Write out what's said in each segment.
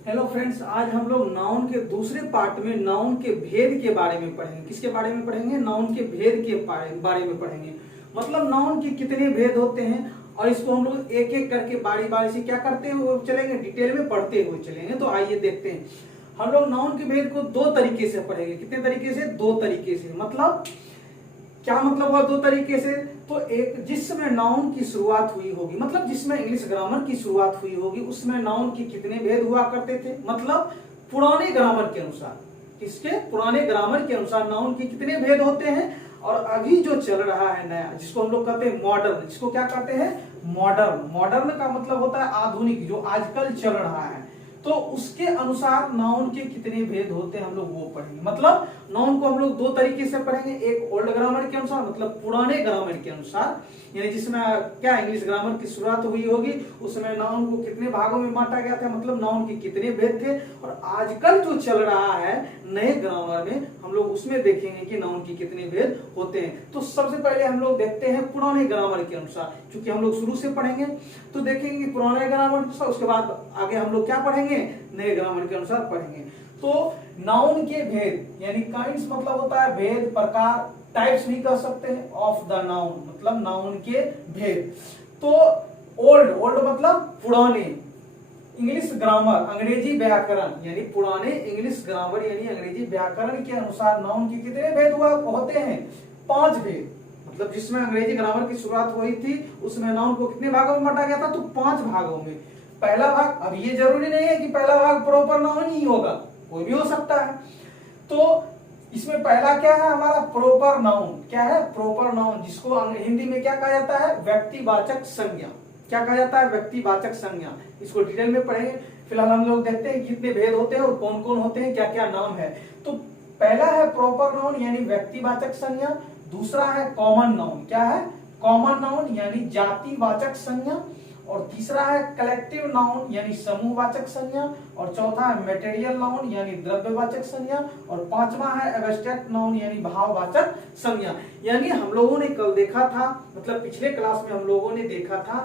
Hello friends, आज हम लोग नाउन के दूसरे पार्ट में नाउन के भेद के बारे में पढ़ेंगे। किसके बारे में पढ़ेंगे? नाउन के भेद के बारे में पढ़ेंगे। मतलब नाउन के कितने भेद होते हैं और इसको हम लोग एक एक करके बारी बारी से क्या करते हैं वो चलेंगे, डिटेल में पढ़ते हुए चलेंगे। तो आइए देखते हैं। हम लोग नाउन के भेद को दो तरीके से पढ़ेंगे। कितने तरीके से? दो तरीके से। मतलब क्या मतलब हुआ दो तरीके से? तो एक, जिसमें नाउन की शुरुआत हुई होगी, मतलब जिसमें इंग्लिश ग्रामर की शुरुआत हुई होगी, उसमें नाउन के कितने भेद हुआ करते थे। मतलब पुराने ग्रामर के अनुसार, इसके पुराने ग्रामर के अनुसार नाउन के कितने भेद होते हैं। और अभी जो चल रहा है नया, जिसको हम लोग कहते हैं मॉडर्न, जिसको क्या कहते हैं? मॉडर्न। मॉडर्न का मतलब होता है आधुनिक, जो आजकल चल रहा है। तो उसके अनुसार नाउन के कितने भेद होते हैं हम लोग वो पढ़ेंगे। मतलब नाउन को हम लोग दो तरीके से पढ़ेंगे। एक ओल्ड ग्रामर के अनुसार, मतलब पुराने ग्रामर के अनुसार, यानी जिसमें क्या इंग्लिश ग्रामर की शुरुआत हुई होगी, उसमें नाउन को कितने भागों में बांटा गया था, मतलब नाउन के कितने भेद थे। और आजकल जो चल रहा है नए ग्रामर में, हम लोग उसमें देखेंगे कि नाउन के कितने भेद होते हैं। तो सबसे पहले हम लोग देखते हैं पुराने ग्रामर के अनुसार, क्योंकि हम लोग शुरू से पढ़ेंगे तो देखेंगे कि पुराने ग्रामर के अनुसार, उसके बाद आगे हम लोग क्या पढ़ेंगे, नए ग्रामर के अनुसार पढ़ेंगे। तो नाउन के भेद यानी काइंड्स मतलब होता है भेद, प्रकार, टाइप्स भी कह सकते हैं ऑफ द नाउन, मतलब नाउन के भेद। तो ओल्ड, ओल्ड मतलब पुराने, इंग्लिश ग्रामर अंग्रेजी व्याकरण, यानी पुराने इंग्लिश ग्रामर यानी अंग्रेजी व्याकरण के अनुसार नाउन के कितने भेद हुआ होते हैं? 5 भेद। मतलब जिसमें अंग्रेजी ग्रामर की शुरुआत हुई थी उसमें नाउन को कितने भागों में बांटा गया था? तो 5 भागों में। पहला भाग, अब ये जरूरी नहीं है कि पहला भाग प्रॉपर नाउन ही होगा, कोई भी हो सकता है। तो इसमें पहला क्या है हमारा? Proper noun. क्या है? प्रॉपर नाउन, जिसको हिंदी में क्या कहा जाता है? व्यक्तिवाचक संज्ञा। क्या कहा जाता है? व्यक्तिवाचक संज्ञा। इसको डिटेल में पढ़ेंगे। फिलहाल हम लोग देखते हैं कितने भेद होते हैं और कौन कौन होते हैं, क्या क्या नाम है। तो पहला है प्रॉपर नाउन यानी व्यक्तिवाचक संज्ञा। दूसरा है कॉमन नाउन। क्या है? कॉमन नाउन यानी जातिवाचक संज्ञा। और तीसरा है कलेक्टिव नाउन यानी समूहवाचक संज्ञा। और चौथा है मटेरियल नाउन यानी द्रव्यवाचक संज्ञा। और पांचवा है एब्स्ट्रैक्ट नाउन यानी भाववाचक संज्ञा। यानी हम लोगों ने कल देखा था, मतलब पिछले क्लास में हम लोगों ने देखा था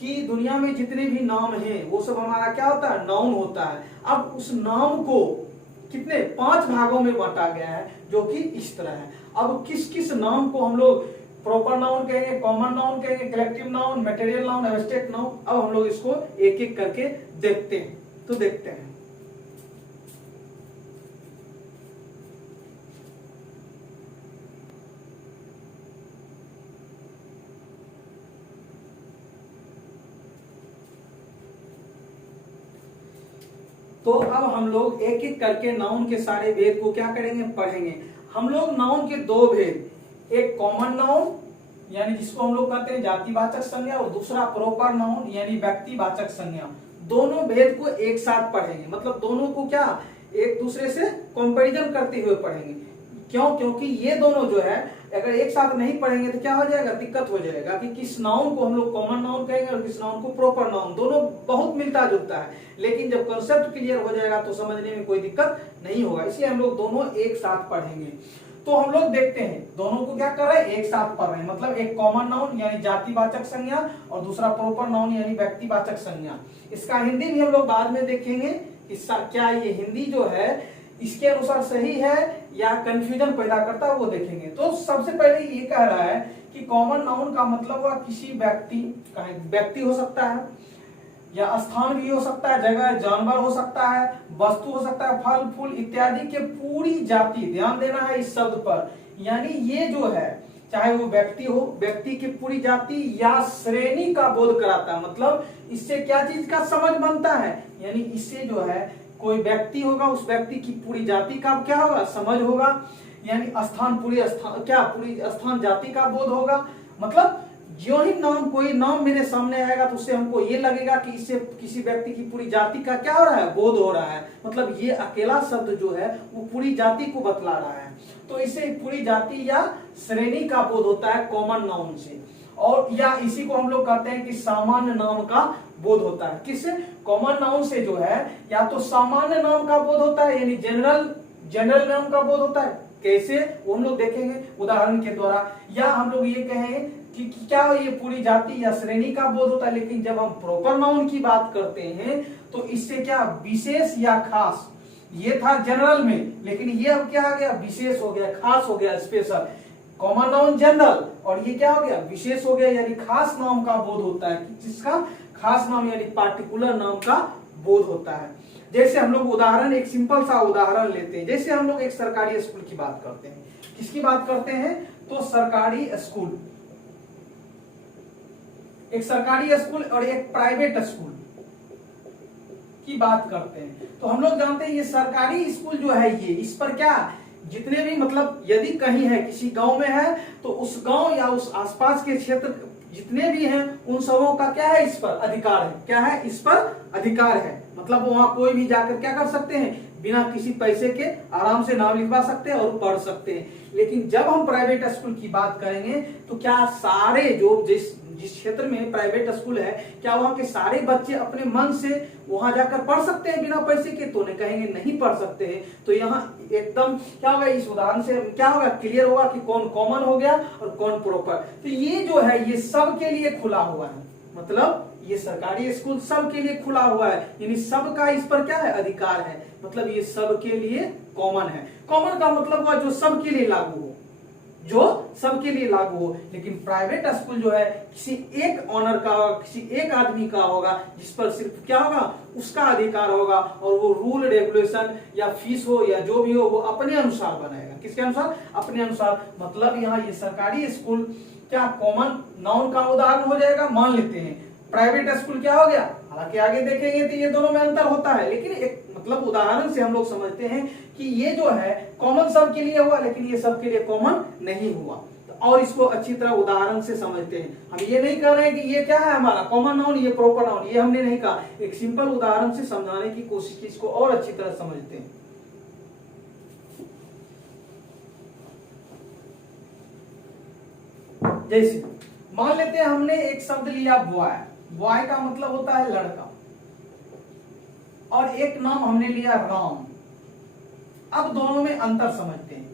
कि दुनिया में जितने भी नाम हैं वो सब हमारा क्या होता है? नाउन होता है। अब उस नाम को कितने 5 भागों में बांटा गया है, जो कि इस तरह है। अब किस किस नाम को हम लोग प्रॉपर नाउन कहेंगे, कॉमन नाउन कहेंगे, collective noun, material noun, abstract noun, अब हम लोग इसको एक एक करके देखते हैं। तो देखते हैं। तो अब हम लोग एक एक करके नाउन के सारे भेद को क्या करेंगे? पढ़ेंगे। हम लोग नाउन के दो भेद, एक कॉमन नाउन यानी जिसको हम लोग कहते हैं जातिवाचक संज्ञा, और दूसरा प्रॉपर नाउन यानी व्यक्तिवाचक संज्ञा, दोनों भेद को एक साथ पढ़ेंगे। मतलब दोनों को क्या एक दूसरे से कंपैरिजन करते हुए पढ़ेंगे। क्यों? क्योंकि ये दोनों जो है अगर एक साथ नहीं पढ़ेंगे तो क्या हो जाएगा? दिक्कत हो जाएगा कि किस नाउन को हम लोग कॉमन नाउन कहेंगे और किस नाउन को प्रॉपर नाउन। दोनों बहुत मिलता जुलता है, लेकिन जब कॉन्सेप्ट क्लियर हो जाएगा तो समझने में कोई दिक्कत नहीं होगा। इसलिए हम लोग दोनों एक साथ पढ़ेंगे। तो हम लोग देखते हैं दोनों को क्या कर रहे हैं? एक साथ पढ़ रहे हैं। मतलब एक कॉमन नाउन यानी जातिवाचक संज्ञा और दूसरा प्रॉपर नाउन यानी व्यक्तिवाचक संज्ञा। इसका हिंदी भी हम लोग बाद में देखेंगे। इसका क्या ये हिंदी जो है इसके अनुसार सही है या कंफ्यूजन पैदा करता है वो देखेंगे। तो सबसे पहले ये कह रहा है कि कॉमन नाउन का मतलब हुआ किसी व्यक्ति हो सकता है या स्थान भी हो सकता है, जगह, जानवर हो सकता है, वस्तु हो सकता है, फल फूल इत्यादि के पूरी जाति। ध्यान देना है इस शब्द पर। यानी ये जो है चाहे वो व्यक्ति हो, व्यक्ति की पूरी जाति या श्रेणी का बोध कराता है। मतलब इससे क्या चीज का समझ बनता है? यानी इससे जो है कोई व्यक्ति होगा, उस व्यक्ति की पूरी जाति का क्या होगा? समझ होगा। यानी स्थान, पूरी स्थान जाति का बोध होगा। मतलब जो ही नाम, कोई नाम मेरे सामने आएगा तो उससे हमको ये लगेगा कि इससे किसी व्यक्ति की पूरी जाति का क्या हो रहा है? बोध हो रहा है। मतलब ये अकेला शब्द जो है वो पूरी जाति को बतला रहा है। तो इससे पूरी जाति या श्रेणी का बोध होता है कॉमन नाउन से। और या इसी को हम लोग कहते हैं कि सामान्य नाम का बोध होता है। किससे? कॉमन नाउन से जो है या तो सामान्य नाम का बोध होता है यानी जनरल नाम का बोध होता है। कैसे? वो हम लोग देखेंगे उदाहरण के द्वारा। या हम लोग ये कहें कि क्या ये पूरी जाति या श्रेणी का बोध होता है। लेकिन जब हम प्रॉपर नाउन की बात करते हैं तो इससे क्या विशेष या खास, ये था जनरल में, लेकिन ये अब क्या आ गया, विशेष हो गया, खास हो गया, स्पेशल। कॉमन नाउन जनरल, और ये क्या हो गया, विशेष हो गया, यानी खास नाम का बोध होता है, जिसका खास नाम यानी पार्टिकुलर नाम का बोध होता है। जैसे हम लोग उदाहरण, एक सिंपल सा उदाहरण लेते हैं। जैसे हम लोग एक सरकारी स्कूल की बात करते हैं, किसकी बात करते हैं, तो सरकारी स्कूल, एक सरकारी स्कूल और एक प्राइवेट स्कूल की बात करते हैं। तो हम लोग जानते हैं ये सरकारी स्कूल जो है, ये इस पर क्या, जितने भी मतलब यदि कहीं है, किसी गांव में है, तो उस गांव या उस आसपास के क्षेत्र जितने भी हैं उन सबों का क्या है, इस पर अधिकार है। क्या है, इस पर अधिकार है। मतलब वहां कोई भी जाकर क्या कर सकते हैं, बिना किसी पैसे के आराम से नाम लिखवा सकते हैं और पढ़ सकते हैं। लेकिन जब हम प्राइवेट स्कूल की बात करेंगे तो क्या सारे जो जिस क्षेत्र में प्राइवेट स्कूल है, क्या वहां के सारे बच्चे अपने मन से वहां जाकर पढ़ सकते हैं बिना पैसे के, तो नहीं, कहेंगे नहीं पढ़ सकते हैं। तो यहाँ एकदम क्या होगा, इस उदाहरण से क्या होगा, क्लियर होगा कि कौन कॉमन हो गया और कौन प्रॉपर। तो ये जो है ये सबके लिए खुला हुआ है, मतलब ये सरकारी स्कूल सबके लिए खुला हुआ है, यानी सबका इस पर क्या है, अधिकार है। मतलब ये सबके लिए कॉमन है। कॉमन का मतलब हुआ जो सबके लिए लागू हो, जो सबके लिए लागू हो। लेकिन प्राइवेट स्कूल जो है किसी एक ऑनर का होगा, किसी एक आदमी का होगा, जिस पर सिर्फ क्या होगा, उसका अधिकार होगा, और वो रूल रेगुलेशन या फीस हो या जो भी हो वो अपने अनुसार बनाएगा। किसके अनुसार, अपने अनुसार। मतलब यहाँ ये सरकारी स्कूल क्या कॉमन नाउन का उदाहरण हो जाएगा, मान लेते हैं। प्राइवेट स्कूल क्या हो गया, हालांकि आगे देखेंगे तो ये दोनों में अंतर होता है, लेकिन एक मतलब उदाहरण से हम लोग समझते हैं कि ये जो है कॉमन सबके लिए हुआ, लेकिन ये सबके लिए कॉमन नहीं हुआ। तो और इसको अच्छी तरह उदाहरण से समझते हैं। हम ये नहीं कह रहे हैं कि ये क्या है हमारा कॉमन नाउन, ये प्रॉपर नाउन, ये हमने नहीं कहा। एक सिंपल उदाहरण से समझाने की कोशिश की, इसको और अच्छी तरह समझते हैं। जैसे मान लेते हैं हमने एक शब्द लिया बॉय, बॉय का मतलब होता है लड़का, और एक नाम हमने लिया राम। अब दोनों में अंतर समझते हैं।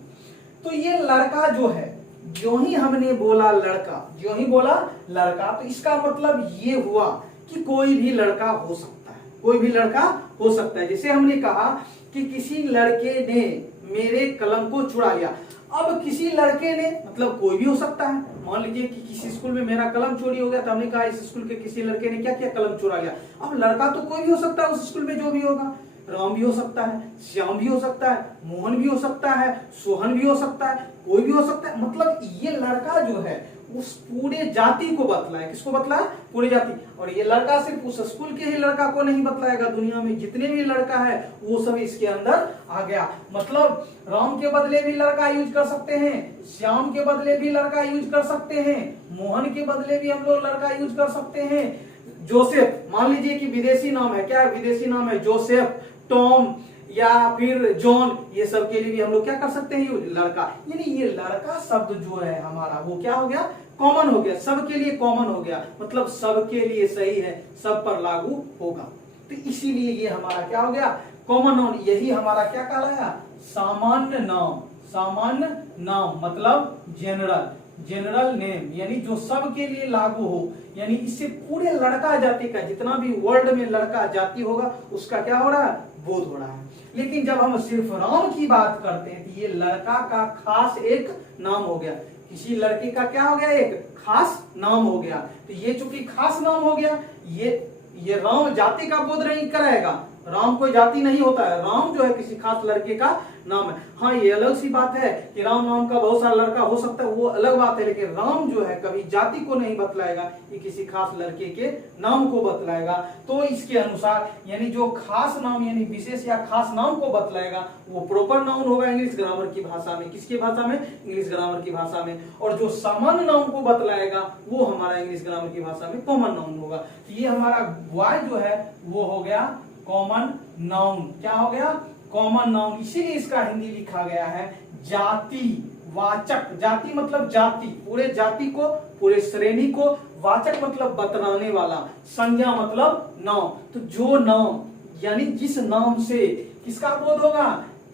तो ये लड़का जो है, जो ही हमने बोला लड़का, जो ही बोला लड़का, तो इसका मतलब ये हुआ कि कोई भी लड़का हो सकता है, कोई भी लड़का हो सकता है। जैसे हमने कहा कि किसी लड़के ने मेरे कलम को चुरा लिया। अब किसी लड़के ने मतलब कोई भी हो सकता है। मान लीजिए कि किसी स्कूल में मेरा कलम चोरी हो गया, तो हमने कहा इस स्कूल के किसी लड़के ने क्या किया, कलम चुरा लिया। अब लड़का तो कोई भी हो सकता है उस स्कूल में जो भी होगा, राम भी हो सकता है, श्याम भी हो सकता है, मोहन भी हो सकता है, सोहन भी हो सकता है, कोई भी हो सकता है। मतलब ये लड़का जो है उस पूरे जाति को बतलाए, किसको बतलाए, पूरी जाति। और ये लड़का सिर्फ उस स्कूल के ही लड़का को नहीं बतलाएगा, दुनिया में जितने भी लड़का है वो सब इसके अंदर आ गया। मतलब राम के बदले भी लड़का यूज कर सकते हैं, श्याम के बदले भी लड़का यूज कर सकते हैं, मोहन के बदले भी हम लोग लड़का यूज कर सकते हैं। जोसेफ, मान लीजिए कि विदेशी नाम है, क्या विदेशी नाम है, जोसेफ, टॉम या फिर जॉन, ये सब के लिए भी हम लोग क्या कर सकते हैं, लड़का। यानी ये लड़का शब्द जो है हमारा वो क्या हो गया, कॉमन हो गया, सबके लिए कॉमन हो गया। मतलब सबके लिए सही है, सब पर लागू होगा। तो इसीलिए ये हमारा क्या हो गया, कॉमन नाउन। यही हमारा क्या कहलाया, सामान्य नाम। सामान्य नाम मतलब जनरल, जनरल नेम, यानी जो सबके लिए लागू हो। यानी इससे पूरे लड़का जाति का, जितना भी वर्ल्ड में लड़का जाति होगा उसका क्या हो रहा है, बोध हो रहा है। लेकिन जब हम सिर्फ राम की बात करते हैं तो ये लड़का का खास एक नाम हो गया, किसी लड़के का क्या हो गया, एक खास नाम हो गया। तो ये चूंकि खास नाम हो गया, ये राम जाति का बोध नहीं कराएगा। राम कोई जाति नहीं होता है, राम जो है किसी खास लड़के का नाम है। हाँ ये अलग सी बात है कि राम नाम का बहुत सारा लड़का हो सकता है, वो अलग बात है। लेकिन राम जो है कभी जाति को नहीं बतलाएगा, ये किसी खास लड़के के नाम को बतलाएगा। तो इसके अनुसार यानी जो खास नाम यानी विशेष या खास नाम को बतलाएगा वो प्रॉपर नाउन होगा इंग्लिश ग्रामर की भाषा में। किसकी भाषा में, इंग्लिश ग्रामर की भाषा में। और जो सामान्य नाउन को बतलाएगा वो हमारा इंग्लिश ग्रामर की भाषा में कॉमन नाउन होगा। तो ये हमारा बॉय जो है वो हो गया कॉमन नाउन। क्या हो गया, कॉमन नाउन। इसीलिए इसका हिंदी लिखा गया है जाति वाचक। जाति मतलब जाति, पूरे जाति को, पूरे श्रेणी को। वाचक मतलब बतलाने वाला। संज्ञा मतलब नाम। तो जो नाम यानी जिस नाम से किसका बोध होगा,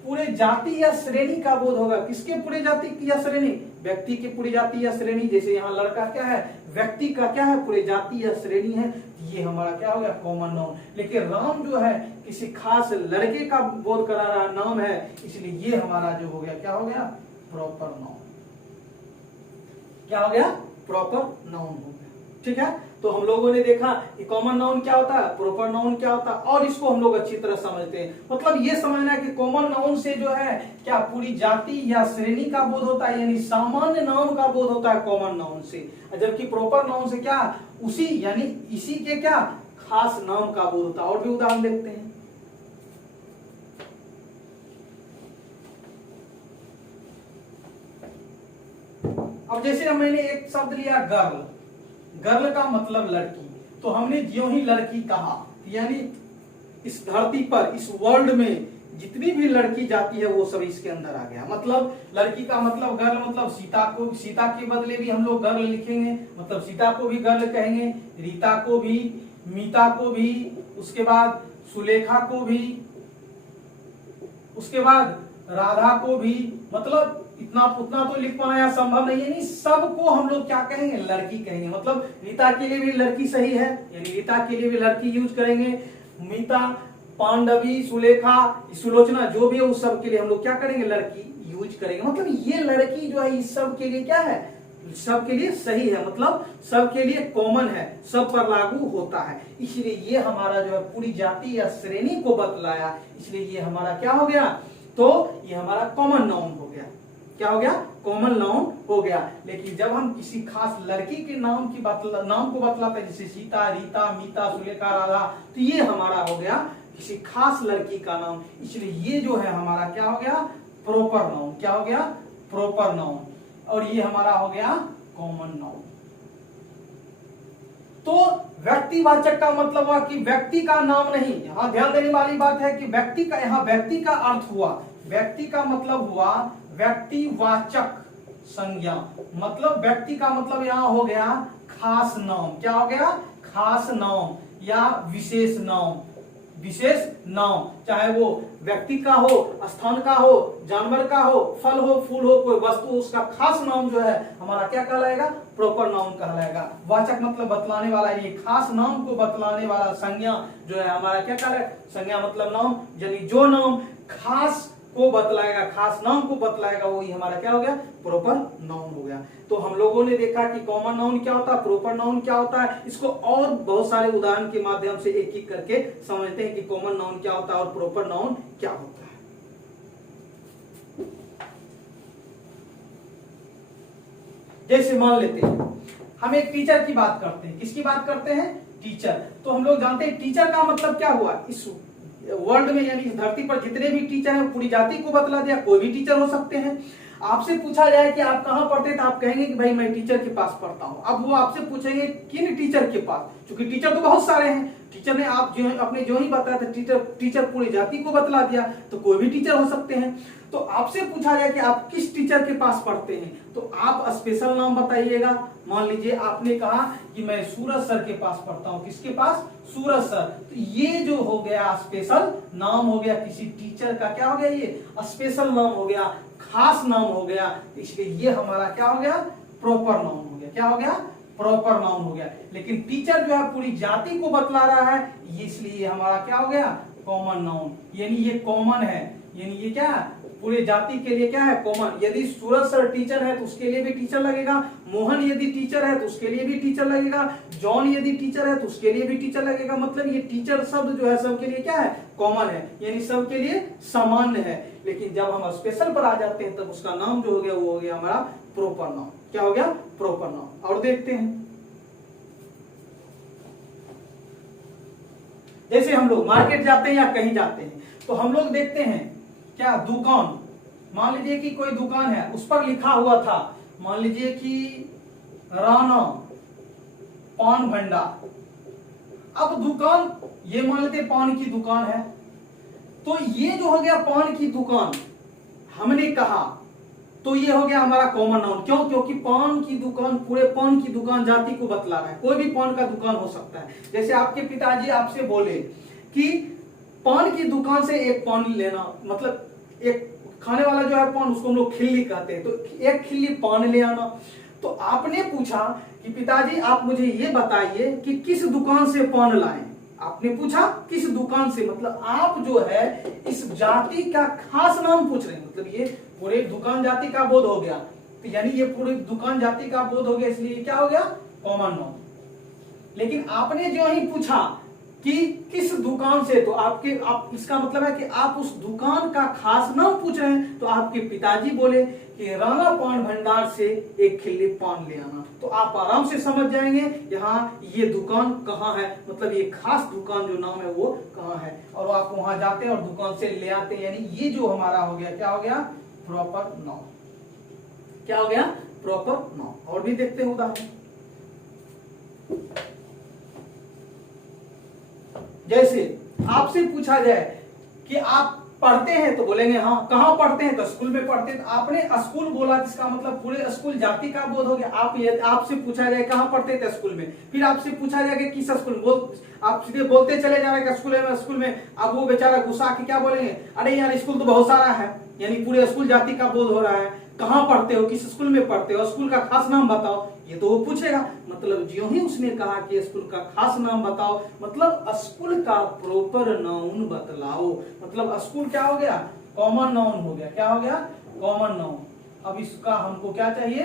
पूरे जाति या श्रेणी का बोध होगा। किसके पूरे जाति या श्रेणी? व्यक्ति के पूरे जाति या श्रेणी। जैसे यहाँ लड़का क्या है? व्यक्ति का क्या है? पूरे जाति या श्रेणी है। ये हमारा क्या हो गया? Common noun. लेकिन राम जो है किसी खास लड़के का बोध करा रहा नाम है, इसलिए ये हमारा जो हो गया क्या हो गया? Proper noun. क्या हो गया? प्रॉपर नाउन हो गया। ठीक है, तो हम लोगों ने देखा कि कॉमन नाउन क्या होता है, प्रॉपर नाउन क्या होता है, और इसको हम लोग अच्छी तरह समझते हैं। मतलब ये समझना है कि कॉमन नाउन से जो है क्या पूरी जाति या श्रेणी का बोध होता है, यानी सामान्य नाम का बोध होता है कॉमन नाउन से। जबकि प्रॉपर नाउन से क्या? उसी यानी इसी के क्या? खास नाम का बोध होता है। और भी उदाहरण देखते हैं। अब जैसे मैंने एक शब्द लिया गर्ल। गर्ल का मतलब लड़की। तो हमने ज्यों ही लड़की कहा, यानी इस धरती पर, इस वर्ल्ड में जितनी भी लड़की जाती है वो सब इसके अंदर आ गया। मतलब लड़की का मतलब गर्ल, मतलब सीता को, सीता के बदले भी हम लोग गर्ल लिखेंगे, मतलब सीता को भी गर्ल कहेंगे, रीता को भी, मीता को भी, उसके बाद सुलेखा को भी, उसके बाद राधा को भी। मतलब इतना उतना तो लिख पाना संभव नहीं है, नहीं सबको हम लोग क्या कहेंगे? लड़की कहेंगे। मतलब रीता के लिए भी लड़की सही है, यानी रीता के लिए भी लड़की यूज करेंगे। मीता, पांडवी, सुलेखा, सुलोचना, जो भी है उस सब के लिए हम लोग क्या करेंगे? लड़की यूज करेंगे। मतलब ये लड़की जो है इस सब के लिए क्या है? सब के लिए सही है, मतलब सब के लिए कॉमन है, सब पर लागू होता है। इसलिए ये हमारा जो है पूरी जाति या श्रेणी को बतलाया, इसलिए ये हमारा क्या हो गया? तो ये हमारा कॉमन नाउन हो गया। क्या हो गया? कॉमन नाउन हो गया। लेकिन जब हम किसी खास लड़की के नाम को बतलाते हैं, जैसे सीता, रीता, मीता, सुलेखा, राधा, तो ये हमारा हो गया किसी खास लड़की का नाम। इसलिए ये जो है हमारा क्या हो गया? Proper noun. क्या हो गया? Proper noun. और ये हमारा हो गया कॉमन नाउन। तो व्यक्तिवाचक का मतलब हुआ कि व्यक्ति का नाम नहीं। यहां ध्यान देने वाली बात है कि व्यक्ति का, यहां व्यक्ति का अर्थ हुआ, व्यक्ति का मतलब हुआ व्यक्तिवाचक संज्ञा। मतलब व्यक्ति का मतलब यहां हो गया खास नाम। क्या हो गया? खास नाम या विशेष नाम। विशेष नाम, चाहे वो व्यक्ति का हो, स्थान का हो, जानवर का हो, फल हो, फूल हो, कोई वस्तु, उसका खास नाम जो है हमारा क्या कहलाएगा? प्रॉपर नाउन कहलाएगा। वाचक मतलब बतलाने वाला, ये खास नाम को बतलाने वाला संज्ञा जो है हमारा क्या कहलाएगा? संज्ञा मतलब नाम, यानी जो नाम खास को बतलाएगा, खास नाम को बतलाएगा, वही हमारा क्या हो गया? प्रॉपर नाउन हो गया। तो हम लोगों ने देखा कि कॉमन नाउन क्या होता है, प्रॉपर नाउन क्या होता है। इसको और बहुत सारे उदाहरण के माध्यम से एक एक करके समझते हैं कि कॉमन नाउन क्या होता है और प्रॉपर नाउन क्या होता है। जैसे मान लेते हैं हम एक टीचर की बात करते हैं। किसकी बात करते हैं? टीचर। तो हम लोग जानते हैं टीचर का मतलब क्या हुआ? इस वर्ल्ड में, यानी इस धरती पर जितने भी टीचर हैं पूरी जाति को बतला दिया। कोई भी टीचर हो सकते हैं। आपसे पूछा जाए कि आप कहां पढ़ते, तो आप कहेंगे कि भाई मैं टीचर के पास पढ़ता हूं। अब वो आपसे पूछेंगे किन टीचर के पास, क्योंकि टीचर तो बहुत सारे हैं। टीचर ने आप जो अपने जो ही बताया था, टीचर पूरी जाति को बतला दिया, तो कोई भी टीचर हो सकते हैं। तो आपसे पूछा जाए कि आप किस टीचर के पास पढ़ते हैं, तो आप स्पेशल नाम बताइएगा। मान लीजिए आपने कहा कि मैं सूरज सर के पास पढ़ता हूं। किसके पास? सूरज सर। तो ये जो हो गया स्पेशल नाम हो गया किसी टीचर का। क्या हो गया? ये स्पेशल नाम हो गया, खास नाम हो गया। इसलिए ये हमारा क्या हो गया? प्रॉपर नाउन हो गया। क्या हो गया? प्रॉपर नाउन हो गया। लेकिन टीचर जो है पूरी जाति को बतला रहा है, इसलिए हमारा क्या हो गया? Common noun. यानी ये कॉमन है, यानी ये क्या है? पूरे जाति के लिए क्या है? कॉमन। यदि सूरज सर टीचर है तो उसके लिए भी टीचर लगेगा। मोहन यदि टीचर है तो उसके लिए भी टीचर लगेगा। जॉन यदि टीचर है तो उसके लिए भी टीचर लगेगा। मतलब ये टीचर शब्द जो है सबके लिए क्या है? कॉमन है, यानी सबके लिए सामान्य है। लेकिन जब हम स्पेशल पर आ जाते हैं तब उसका नाम जो हो गया वो हो गया हमारा प्रॉपर नाउन। क्या हो गया? Proper noun. और देखते हैं, जैसे हम लोग मार्केट जाते हैं या कहीं जाते हैं तो हम लोग देखते हैं क्या? दुकान। मान लीजिए कि कोई दुकान है, उस पर लिखा हुआ था, मान लीजिए कि राणा पान भंडार। अब दुकान, ये मान लेते पान की दुकान है, तो ये जो हो गया पान की दुकान, हमने कहा तो ये हो गया हमारा कॉमन नाउन। क्यों? क्योंकि पान की दुकान, पूरे पान की दुकान जाति को बतला रहा है। कोई भी पान का दुकान हो सकता है। जैसे आपके पिताजी आपसे बोले कि पान की दुकान से एक पान लेना, मतलब एक खाने वाला जो है पान, उसको हम लोग खिल्ली कहते हैं, तो एक खिल्ली पान ले आना। तो आपने पूछा कि पिताजी आप मुझे ये बताइए कि किस दुकान से पान लाएं। आपने पूछा किस दुकान से, मतलब आप जो है इस जाति का खास नाम पूछ रहे हैं, मतलब ये पूरे दुकान जाति का बोध हो गया, तो यानी ये पूरे दुकान जाति का बोध हो गया, इसलिए क्या हो गया, कॉमन नाउन। लेकिन आपने जो ही पूछा कि किस दुकान से, तो आप इसका मतलब है कि आप उस दुकान का खास नाम पूछ रहे हैं। तो आपके पिताजी बोले कि राणा पान भंडार से एक खिल्ली पान ले आना, तो आप आराम से समझ जाएंगे यहाँ ये दुकान कहाँ है, मतलब ये खास दुकान जो नाम है वो कहाँ है, और आप वहां जाते हैं और दुकान से ले आते हैं। यानी ये जो हमारा हो गया, क्या हो गया, प्रॉपर नाउन। क्या हो गया, प्रॉपर नाउन। और भी देखते हैं उदाहरण। जैसे आपसे पूछा जाए कि आप पढ़ते हैं, तो बोलेंगे हाँ। कहाँ पढ़ते हैं, तो स्कूल में पढ़ते हैं। तो आपने स्कूल बोला, जिसका मतलब पूरे स्कूल जाति का बोध हो गया। आपसे पूछा जाए कहाँ पढ़ते थे, स्कूल में, फिर आपसे पूछा जाए कि किस स्कूल, आप सीधे बोलते चले जा रहे स्कूल में। अब वो बेचारा गुस्सा के क्या बोलेंगे, अरे यार स्कूल तो बहुत सारा है, यानी पूरे स्कूल जाति का बोध हो रहा है। कहाँ पढ़ते हो, किस स्कूल में पढ़ते हो, स्कूल का खास नाम बताओ, ये तो वो पूछेगा। मतलब ज्यों ही उसने कहा कि स्कूल का खास नाम बताओ, मतलब स्कूल का प्रॉपर नाउन बतलाओ, मतलब स्कूल क्या हो गया, कॉमन नाउन हो गया। क्या हो गया, कॉमन नाउन। अब इसका हमको क्या चाहिए,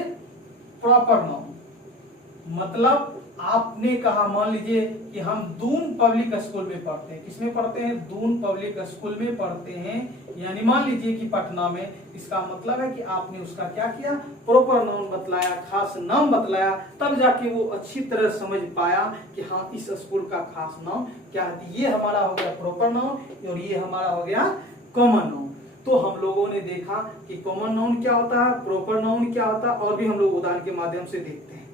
प्रॉपर नाउन। मतलब आपने कहा, मान लीजिए कि हम दून पब्लिक स्कूल में पढ़ते हैं। किसमें पढ़ते हैं, दून पब्लिक स्कूल में पढ़ते हैं, यानी मान लीजिए कि पटना में। इसका मतलब है कि आपने उसका क्या किया, प्रॉपर नाउन बतलाया, खास नाम बतलाया, तब जाके वो अच्छी तरह समझ पाया कि हाँ इस स्कूल का खास नाम क्या है। ये हमारा हो गया प्रॉपर नाउन और ये हमारा हो गया कॉमन नाउन। तो हम लोगों ने देखा कि कॉमन नाउन क्या होता है, प्रॉपर नाउन क्या होता है, और भी हम लोग उदाहरण के माध्यम से देखते हैं।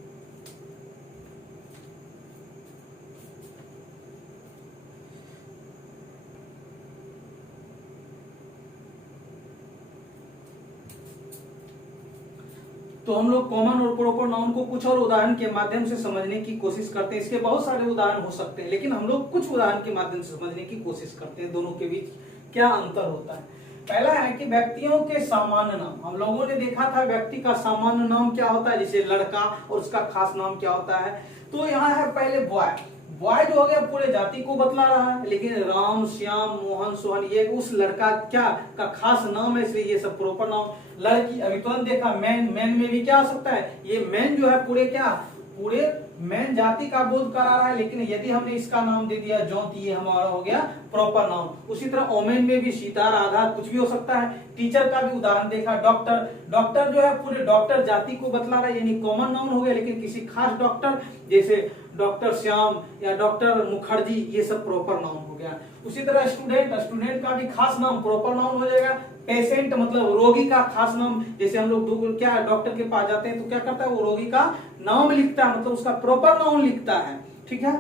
तो हम लोग कॉमन और प्रॉपर नाउन को कुछ और उदाहरण के माध्यम से समझने की कोशिश करते हैं। इसके बहुत सारे उदाहरण हो सकते हैं, लेकिन हम लोग कुछ उदाहरण के माध्यम से समझने की कोशिश करते हैं दोनों के बीच क्या अंतर होता है। पहला है कि व्यक्तियों के सामान्य नाम। हम लोगों ने देखा था व्यक्ति का सामान्य नाम क्या होता है, जैसे लड़का, और उसका खास नाम क्या होता है। तो यहाँ है पहले बॉय। बॉय जो हो गया पूरे जाति को बतला रहा है, लेकिन राम, श्याम, मोहन, सोहन ये उस लड़का क्या का खास नाम है, इसलिए ये सब प्रॉपर नाम। लड़की अभी तुरंत देखा, मैन, मैन में भी क्या हो सकता है, ये मैन जो है पूरे क्या, पूरे मैन जाति का बोध करा रहा है, लेकिन यदि हमने इसका नाम दे दिया ज्योति, ये हमारा हो गया प्रॉपर नाउन। उसी तरह ओमेन में भी सीता, राधा कुछ भी हो सकता है। टीचर का भी उदाहरण देखा, डॉक्टर, डॉक्टर जो है पूरे डॉक्टर जाति को बतला रहा है, यानी कॉमन नाउन हो गया, लेकिन किसी खास डॉक्टर जैसे डॉक्टर श्याम या डॉक्टर मुखर्जी, ये सब प्रॉपर नाउन हो गया। उसी तरह स्टूडेंट, स्टूडेंट का भी खास नाम प्रॉपर नाउन हो जाएगा। पेशेंट मतलब रोगी का खास नाम, जैसे हम लोग क्या डॉक्टर के पास जाते हैं तो क्या करता है, वो रोगी का नाम लिखता है, मतलब उसका प्रॉपर नाउन लिखता है। ठीक है।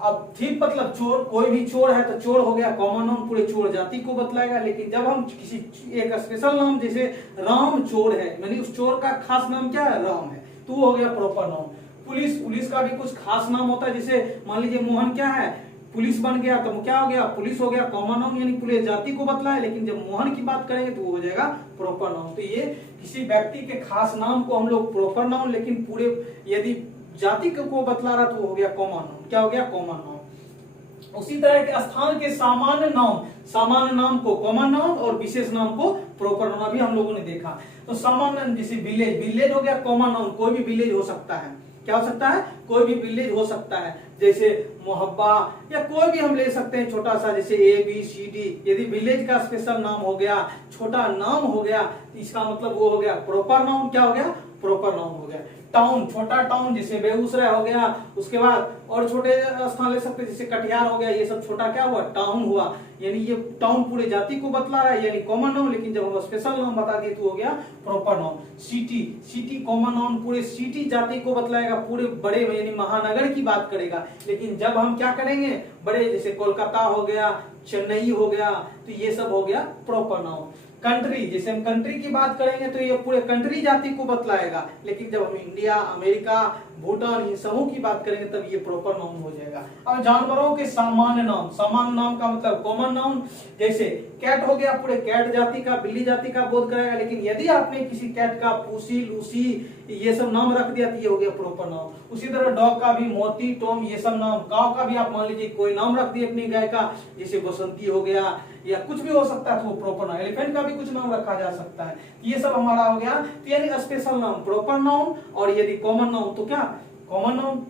अब ठीक मतलब चोर, कोई भी चोर है तो चोर हो गया कॉमन नाउन, पूरे चोर जाति को बतलाएगा। लेकिन जब हम किसी एक स्पेशल नाम, जैसे राम चोर है, यानी उस चोर का खास नाम क्या है, राम है, तो वो हो गया प्रॉपर नाउन। पुलिस, पुलिस का भी कुछ खास नाम होता है, जैसे मान लीजिए मोहन क्या है, पुलिस बन गया, तो क्या हो गया, पुलिस हो गया कॉमन नाउन, यानी पूरे जाति को बतलाए। लेकिन जब मोहन की बात करेंगे तो वो हो जाएगा प्रॉपर नाउन। तो ये किसी व्यक्ति के खास नाम को हम लोग प्रॉपर नाउन, लेकिन पूरे यदि जाति को बतला रहा तो हो गया कॉमन नाउन। क्या हो गया, कॉमन नाउन। उसी तरह के स्थान के सामान्य नाम, सामान्य नाम को कॉमन नाउन और विशेष नाम को प्रॉपर नाउन, अभी हम लोगों ने देखा। तो सामान्य जैसे विलेज, विलेज हो गया कॉमन नाउन, कोई भी विलेज हो सकता है। क्या हो सकता है, कोई भी विलेज हो सकता है, जैसे मोहब्बा या कोई भी हम ले सकते हैं छोटा सा, जैसे ABCD। यदि विलेज का स्पेशल नाम हो गया, छोटा नाम हो गया, इसका मतलब वो हो गया प्रॉपर नाउन। क्या हो गया, प्रॉपर नाउन हो गया। टाउन, छोटा टाउन जैसे बेगूसराय हो गया, उसके बाद और छोटे स्थान ले सकते हैं जैसे कटिहार हो गया, ये सब छोटा क्या हुआ, टाउन हुआ, यानी ये टाउन पूरे जाति को बतला रहा है, यानी कॉमन नाउन। लेकिन जब हम स्पेशल नाम बता दिए तो हो गया proper noun. City, city common noun, पूरे सिटी जाति को बतलाएगा, पूरे बड़े यानी महानगर की बात करेगा। लेकिन जब हम क्या करेंगे, बड़े जैसे कोलकाता हो गया, चेन्नई हो गया, तो ये सब हो गया प्रॉपर नाउन। कंट्री, जैसे हम कंट्री की बात करेंगे तो ये पूरे कंट्री जाति को बतलाएगा, लेकिन जब हम इंडिया, अमेरिका, भूटान इन समूह की बात करेंगे तब ये प्रॉपर नाउन हो जाएगा। अब जानवरों के सामान्य नाम, सामान्य नाम का मतलब कॉमन नाउन, जैसे कैट हो गया, पूरे कैट जाति का, बिल्ली जाति का बोध कराएगा, लेकिन यदि आपने किसी कैट का पूसी, लूसी ये सब नाम रख दिया तो ये हो गया प्रॉपर नाउन। उसी तरह डॉग का भी मोती, टॉम ये सब नाम, काऊ का भी आप मान लीजिए कोई नाम रख दिए अपनी गाय का, जैसे बसंती हो गया या कुछ भी हो सकता है तो वो प्रॉपर नाउन। एलिफेंट का भी कुछ नाम रखा जा सकता है, ये सब हमारा हो गया। तो यानी स्पेशल नाउन प्रॉपर नाउन, और यदि कॉमन नाउन तो क्या कॉमन नाउन।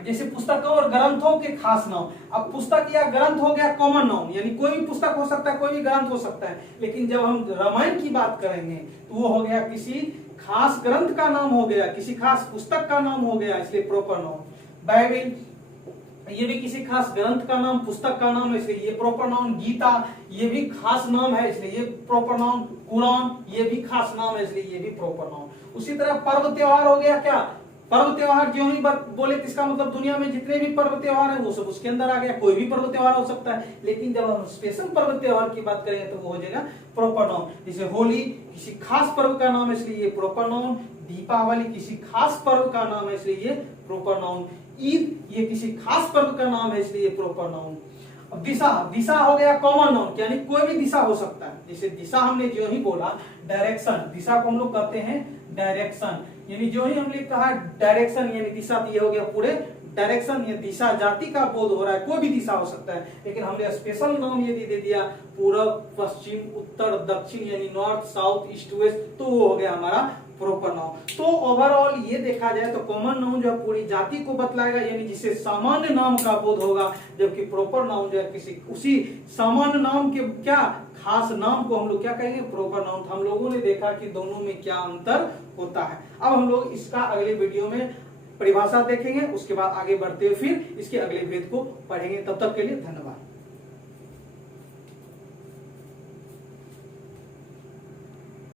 जैसे पुस्तकों और ग्रंथों के खास नाम, अब पुस्तक या ग्रंथ हो गया कॉमन नाउन, यानी कोई भी पुस्तक हो सकता है, कोई भी ग्रंथ हो सकता है, लेकिन जब हम रामायण की बात करेंगे तो वो हो गया किसी खास ग्रंथ का नाम हो गया, किसी खास पुस्तक का नाम हो गया, इसलिए प्रॉपर नाउन। बाइबल ये भी किसी खास ग्रंथ का नाम, पुस्तक का नाम है, इसलिए ये प्रॉपर नाउन। गीता ये भी खास नाम है, इसलिए ये प्रॉपर नाउन। कुरान ये भी खास नाम है, इसलिए ये भी प्रॉपर नाउन। उसी तरह पर्व त्योहार हो गया, क्या पर्व त्योहार जो ही बोले तो इसका मतलब दुनिया में जितने भी पर्व त्योहार है वो सब उसके अंदर आ गया, कोई भी पर्व त्योहार हो सकता है, लेकिन जब हम स्पेशल पर्व त्योहार की बात करेंगे तो वो हो जाएगा प्रॉपर नाउन। जैसे होली किसी खास पर्व का नाम है, इसलिए ये प्रॉपर नाउन। दीपावली किसी खास पर्व का नाम है, इसलिए ये प्रॉपर नाउन। ईद ये किसी खास पर्व का नाम है, इसलिए प्रॉपर नाउन। अब दिशा, दिशा हो गया कॉमन नाउन, यानी कोई भी दिशा हो सकता है। जैसे दिशा हमने जो ही बोला, डायरेक्शन, दिशा को हम लोग कहते हैं डायरेक्शन, यानी जो ही हमने कहा डायरेक्शन यानी दिशा, दिया हो गया पूरे डायरेक्शन या दिशा जाति का बोध हो रहा है, कोई भी दिशा हो सकता है, लेकिन हमने स्पेशल नाम यदि दे दिया पूर्व, पश्चिम, उत्तर, दक्षिण यानी नॉर्थ, साउथ, ईस्ट, वेस्ट, तो वो हो गया हमारा प्रॉपर नाउन। तो ओवरऑल ये देखा जाए तो कॉमन नाउन जो है पूरी जाति को बतलाएगा, यानी जिसे सामान्य नाम का बोध होगा, जबकि प्रॉपर नाउन जो है किसी उसी सामान्य नाम के क्या खास नाम को हम लोग क्या कहेंगे प्रॉपर नाउन। हम लोगों ने देखा कि दोनों में क्या अंतर होता है। अब हम लोग इसका अगले वीडियो में परिभाषा देखेंगे, उसके बाद आगे बढ़ते हुए फिर इसके अगले भेद को पढ़ेंगे। तब तक के लिए धन्यवाद।